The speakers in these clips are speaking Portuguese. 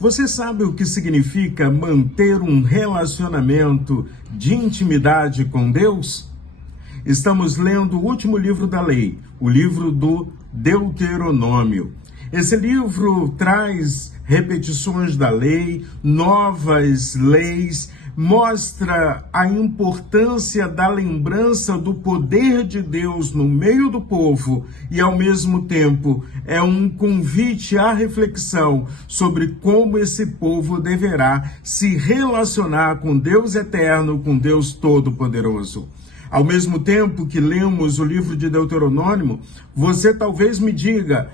Você sabe o que significa manter um relacionamento de intimidade com Deus? Estamos lendo o último livro da lei, o livro do Deuteronômio. Esse livro traz repetições da lei, novas leis, mostra a importância da lembrança do poder de Deus no meio do povo e, ao mesmo tempo, é um convite à reflexão sobre como esse povo deverá se relacionar com Deus eterno, com Deus todo-poderoso. Ao mesmo tempo que lemos o livro de Deuteronômio, você talvez me diga: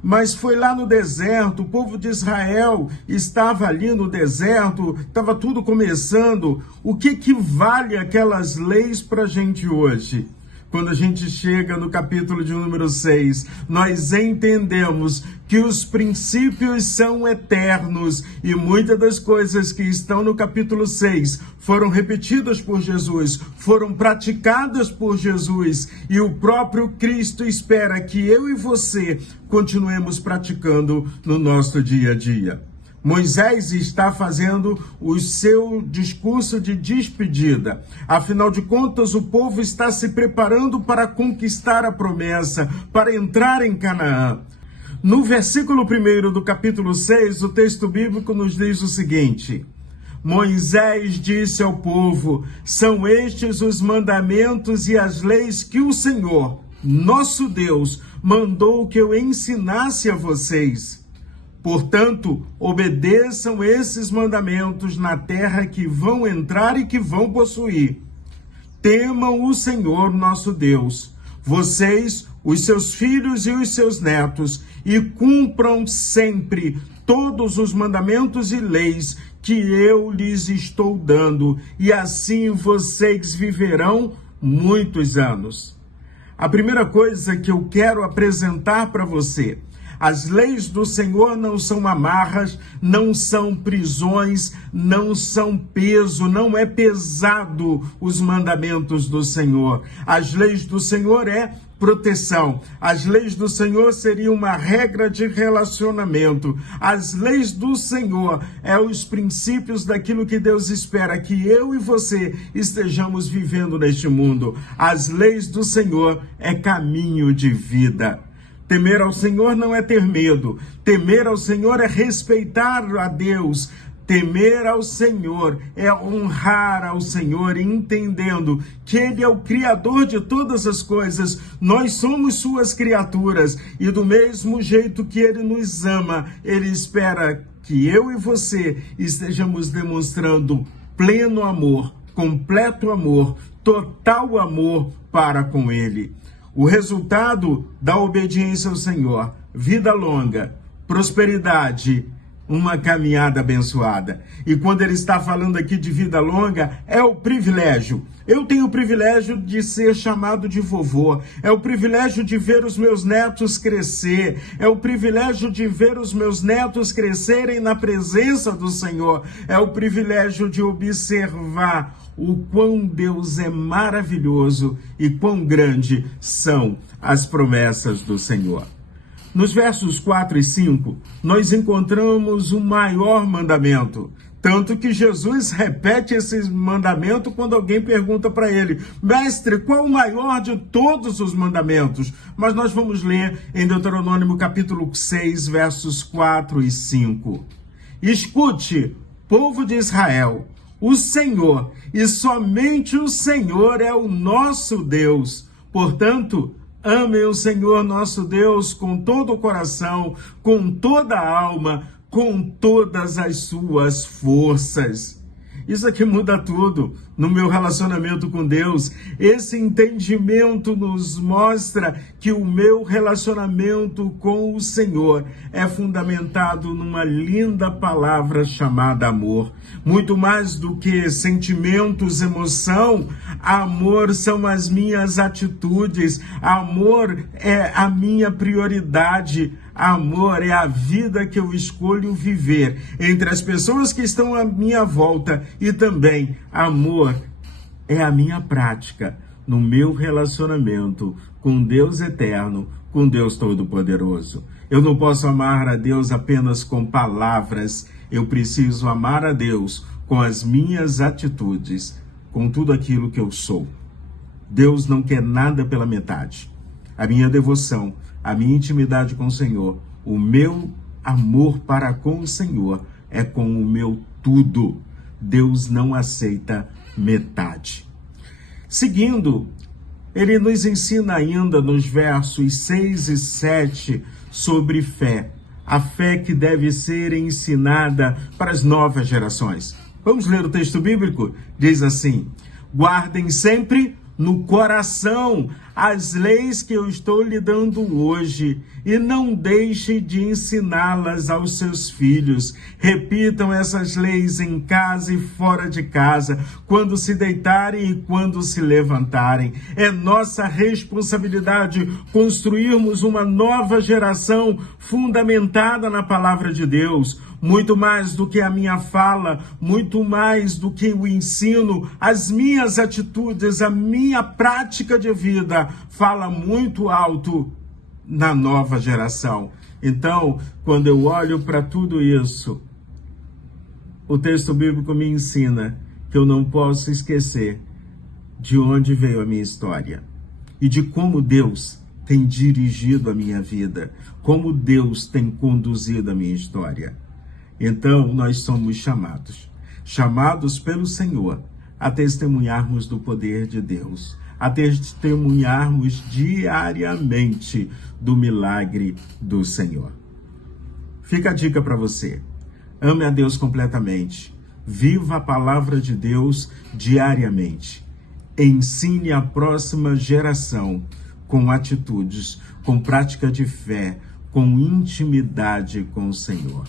mas foi lá no deserto, o povo de Israel estava ali no deserto, estava tudo começando. O que vale aquelas leis para a gente hoje? Quando a gente chega no capítulo de número 6, nós entendemos que os princípios são eternos e muitas das coisas que estão no capítulo 6 foram repetidas por Jesus, foram praticadas por Jesus, e o próprio Cristo espera que eu e você continuemos praticando no nosso dia a dia. Moisés está fazendo o seu discurso de despedida. Afinal de contas, o povo está se preparando para conquistar a promessa, para entrar em Canaã. No versículo 1 do capítulo 6, o texto bíblico nos diz o seguinte: Moisés disse ao povo: são estes os mandamentos e as leis que o Senhor, nosso Deus, mandou que eu ensinasse a vocês. Portanto, obedeçam esses mandamentos na terra que vão entrar e que vão possuir. Temam o Senhor nosso Deus, vocês, os seus filhos e os seus netos, e cumpram sempre todos os mandamentos e leis que eu lhes estou dando, e assim vocês viverão muitos anos. A primeira coisa que eu quero apresentar para você: as leis do Senhor não são amarras, não são prisões, não são peso, não é pesado os mandamentos do Senhor. As leis do Senhor é proteção. As leis do Senhor seriam uma regra de relacionamento. As leis do Senhor é os princípios daquilo que Deus espera que eu e você estejamos vivendo neste mundo. As leis do Senhor é caminho de vida. Temer ao Senhor não é ter medo. Temer ao Senhor é respeitar a Deus. Temer ao Senhor é honrar ao Senhor, entendendo que Ele é o Criador de todas as coisas. Nós somos suas criaturas e do mesmo jeito que Ele nos ama, Ele espera que eu e você estejamos demonstrando pleno amor, completo amor, total amor para com Ele. O resultado da obediência ao Senhor: vida longa, prosperidade, uma caminhada abençoada. E quando ele está falando aqui de vida longa, é o privilégio. Eu tenho o privilégio de ser chamado de vovô. É o privilégio de ver os meus netos crescer. É o privilégio de ver os meus netos crescerem na presença do Senhor. É o privilégio de observar o quão Deus é maravilhoso e quão grande são as promessas do Senhor. Nos versos 4 e 5, nós encontramos o maior mandamento. Tanto que Jesus repete esse mandamento quando alguém pergunta para ele: mestre, qual o maior de todos os mandamentos? Mas nós vamos ler em Deuteronômio capítulo 6, versos 4 e 5. Escute, povo de Israel, o Senhor, e somente o Senhor é o nosso Deus. Portanto, amem o Senhor nosso Deus com todo o coração, com toda a alma, com todas as suas forças. Isso aqui muda tudo no meu relacionamento com Deus. Esse entendimento nos mostra que o meu relacionamento com o Senhor é fundamentado numa linda palavra chamada amor. Muito mais do que sentimentos, emoção, amor são as minhas atitudes, amor é a minha prioridade. Amor é a vida que eu escolho viver entre as pessoas que estão à minha volta, e também amor é a minha prática no meu relacionamento com Deus eterno, com Deus Todo-Poderoso. Eu não posso amar a Deus apenas com palavras. Eu preciso amar a Deus com as minhas atitudes, com tudo aquilo que eu sou. Deus não quer nada pela metade. A minha devoção, a minha intimidade com o Senhor, o meu amor para com o Senhor é com o meu tudo. Deus não aceita metade. Seguindo, ele nos ensina ainda nos versos 6 e 7 sobre fé. A fé que deve ser ensinada para as novas gerações. Vamos ler o texto bíblico? Diz assim: guardem sempre no coração as leis que eu estou lhe dando hoje e não deixe de ensiná-las aos seus filhos. Repitam essas leis em casa e fora de casa, quando se deitarem e quando se levantarem. É nossa responsabilidade construirmos uma nova geração fundamentada na palavra de Deus. Muito mais do que a minha fala, muito mais do que o ensino, as minhas atitudes, a minha prática de vida fala muito alto na nova geração. Então, quando eu olho para tudo isso, o texto bíblico me ensina que eu não posso esquecer de onde veio a minha história e de como Deus tem dirigido a minha vida, como Deus tem conduzido a minha história. Então, nós somos chamados pelo Senhor a testemunharmos do poder de Deus, a testemunharmos diariamente do milagre do Senhor. Fica a dica para você. Ame a Deus completamente. Viva a palavra de Deus diariamente. Ensine a próxima geração com atitudes, com prática de fé, com intimidade com o Senhor.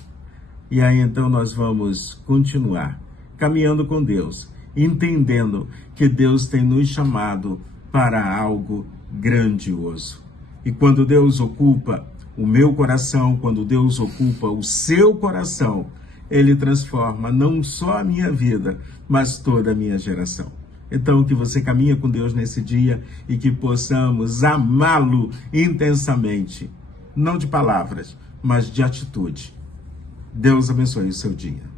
E aí então nós vamos continuar caminhando com Deus, entendendo que Deus tem nos chamado para algo grandioso. E quando Deus ocupa o meu coração, quando Deus ocupa o seu coração, Ele transforma não só a minha vida, mas toda a minha geração. Então que você caminhe com Deus nesse dia e que possamos amá-lo intensamente, não de palavras, mas de atitude. Deus abençoe o seu dia.